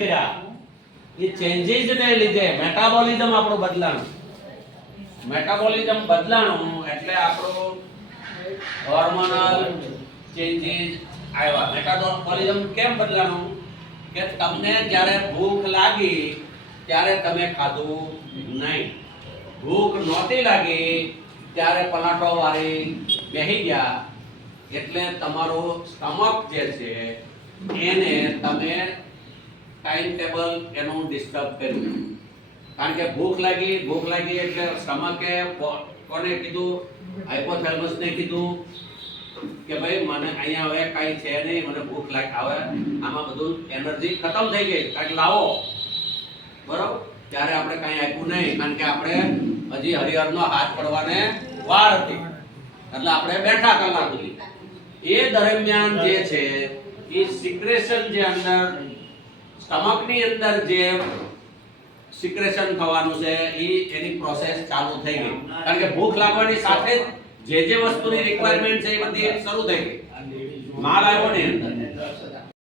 કર્યા એ ચેન્જીસ ને લીધે મેટાબોલિઝમ આપણું બદલાણું. મેટાબોલિઝમ બદલાણું એટલે આપણું હોર્મોનલ ચેન્જીસ આવ્યા. મેટાબોલિઝમ કેમ બદલાણું કે તમને જ્યારે ભૂખ લાગી ત્યારે તમે ખાધું નહીં, ભૂખ નહોતી લાગી ત્યારે પલાઠો વાળી બેહી ગયા એટલે તમારું સ્ટમક જે છે એને તમે ટાઈમ ટેબલ એનું ડિસ્ટર્બ કર્યું. કારણ કે ભૂખ લાગી એટલે સ્ટમકે કોને કીધું? હાઇપોથેલેમસને કીધું કે ભાઈ મને અહીંયા હવે કાંઈ છે નહીં, મને ભૂખ લાગી, હવે આમાં બધું એનર્જી ખતમ થઈ ગઈ, કાંઈક લાવો. બરોબર? ત્યારે આપણે કાંઈ આપ્યું નહીં કારણ કે આપણે હજી હરિહરનો હાથ પડવાને વાર હતી એટલે આપણે બેઠા કલાક સુધી. એ દરમિયાન જે છે એ સિક્રેશન જે અંદર સ્ટમકની અંદર જે સિક્રેશન થવાનું છે એની પ્રોસેસ ચાલુ થઈ ગઈ. કારણ કે ભૂખ લાગવાની સાથે જે વસ્તુની રિક્વાયરમેન્ટ છે એ બધી શરૂ થઈ ગઈ. માલ આવ્યો ને અંદર